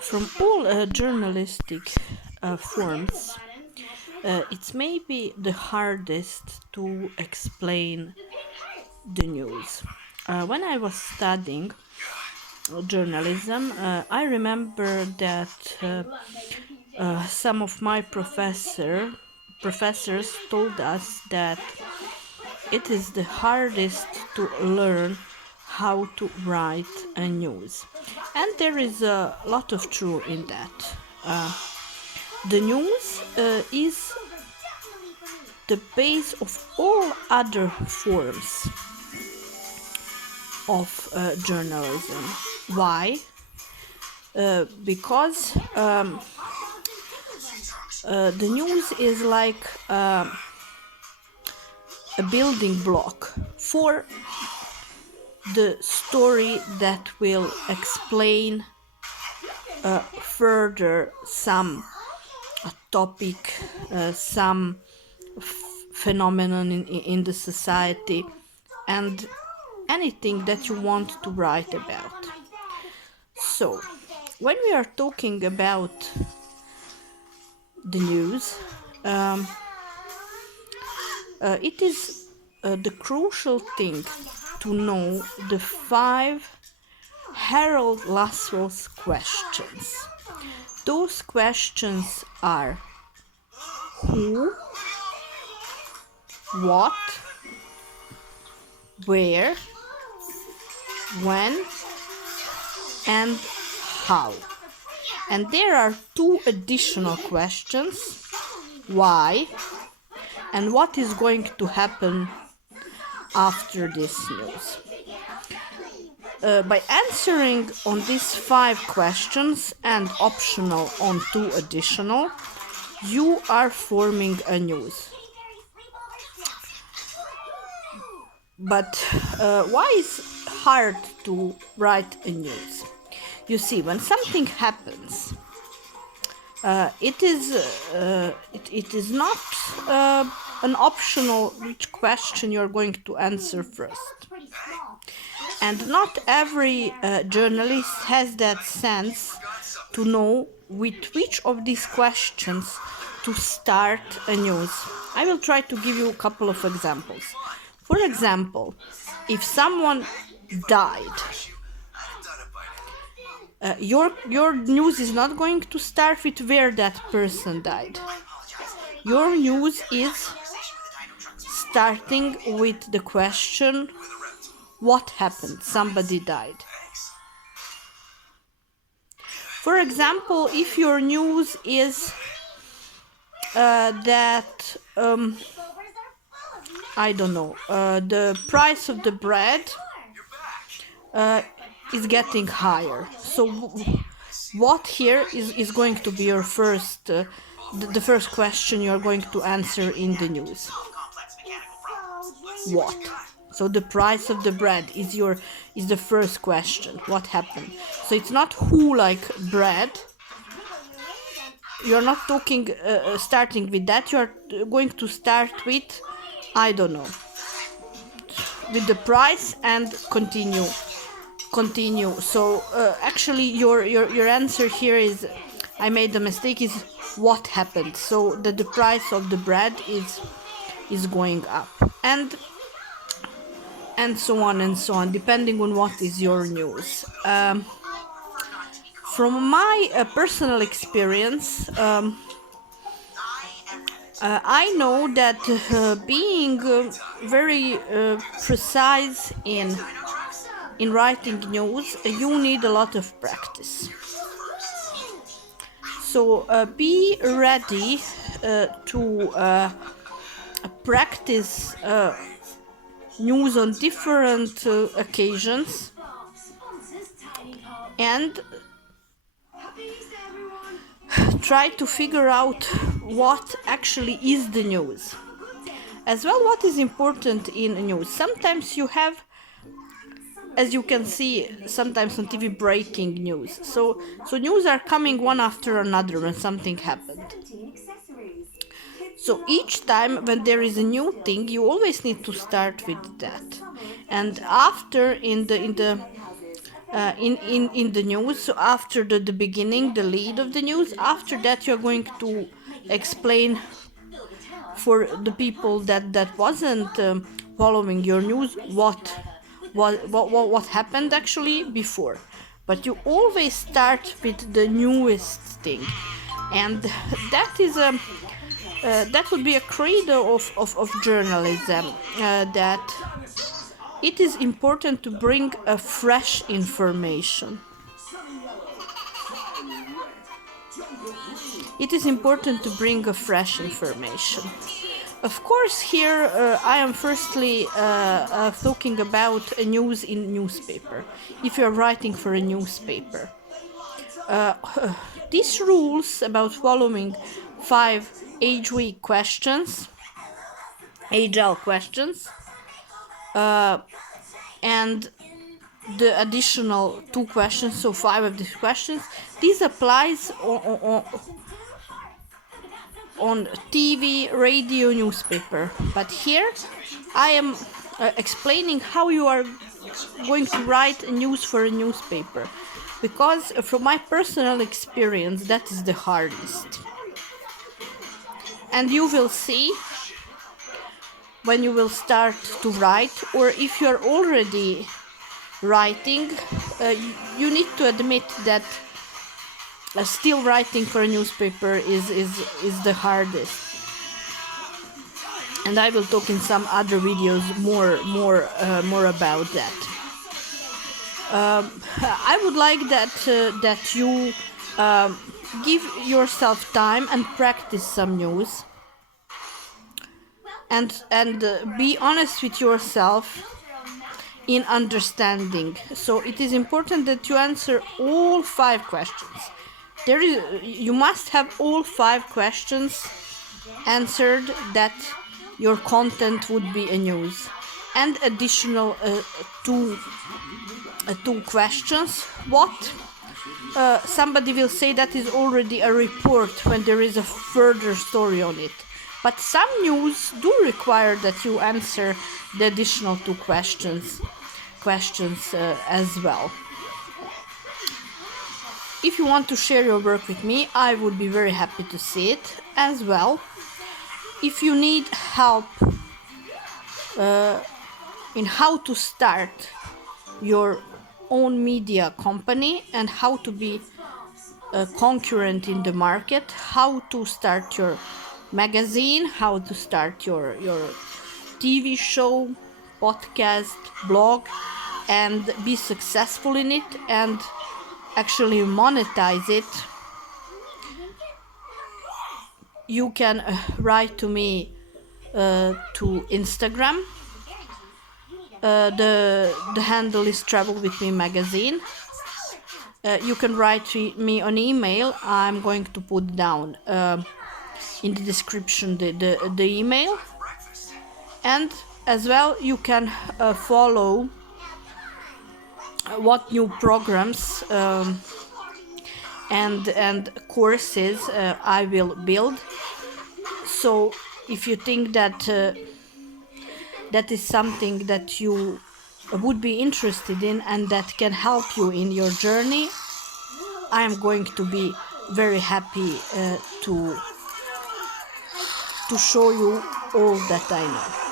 From all journalistic forms, it's maybe the hardest to explain the news. When I was studying journalism, I remember that some of my professors told us that it is the hardest to learn how to write a news, and there is a lot of truth in that. The news is the base of all other forms of journalism. Why? Because the news is like a building block for the story that will explain further some topic, some phenomenon in the society, and anything that you want to write about. So, when we are talking about the news, it is the crucial thing to know the 5 Harold Laswell's questions. Those questions are who, what, where, when, and how. And there are 2 additional questions: why and what is going to happen after this news. By answering on these 5 questions and optional on 2 additional, you are forming a news. But why is hard to write a news? You see, when something happens, it is not an optional which question you're going to answer first. And not every journalist has that sense to know with which of these questions to start a news. I will try to give you a couple of examples. For example, if someone died, your news is not going to start with where that person died. Your news is starting with the question, what happened? Somebody died. For example, if your news is that I don't know, the price of the bread is getting higher. So what here is going to be your first, the first question you're going to answer in the news? What? So the price of the bread is the first question. What happened? So it's not who like bread. You're not talking starting with that. You're going to start with, I don't know, with the price and continue. So actually your answer here is, I made a mistake, is what happened. So that the price of the bread is going up, and so on, depending on what is your news. From my personal experience, I know that being very precise in writing news, you need a lot of practice. So be ready to practice news on different occasions, and try to figure out what actually is the news. As well, what is important in news. Sometimes you have, as you can see sometimes on TV, breaking news. So news are coming one after another when something happened. So each time when there is a new thing, you always need to start with that. And after in the in the news. So after the beginning, the lead of the news, after that you're going to explain for the people that wasn't following your news what happened actually before. But you always start with the newest thing, and that is that would be a credo of journalism, that it is important to bring a fresh information. It is important to bring a fresh information. Of course, here I am firstly talking about a news in newspaper. If you're writing for a newspaper, these rules about following 5 age-week questions, age-old questions, and the additional 2 questions, so 5 of these questions, this applies on TV, radio, newspaper. But here I am explaining how you are going to write a news for a newspaper, because from my personal experience that is the hardest. And you will see when you will start to write, or if you're already writing, you need to admit that still writing for a newspaper is the hardest. And I will talk in some other videos more about that. I would like that you give yourself time and practice some news, and be honest with yourself in understanding. So it is important that you answer all 5 questions. You must have all 5 questions answered, that your content would be a news, and additional 2 questions. What somebody will say that is already a report when there is a further story on it. But some news do require that you answer the additional 2 questions as well. If you want to share your work with me, I would be very happy to see it as well. If you need help in how to start your own media company and how to be a concurrent in the market, how to start your magazine, how to start your TV show, podcast, blog, and be successful in it and actually monetize it, you can write to me to Instagram. The handle is Travel With Me Magazine. You can write to me on email. I'm going to put down in the description the email. And as well, you can follow what new programs and courses I will build. So if you think that that is something that you would be interested in and that can help you in your journey, I am going to be very happy to show you all that I know.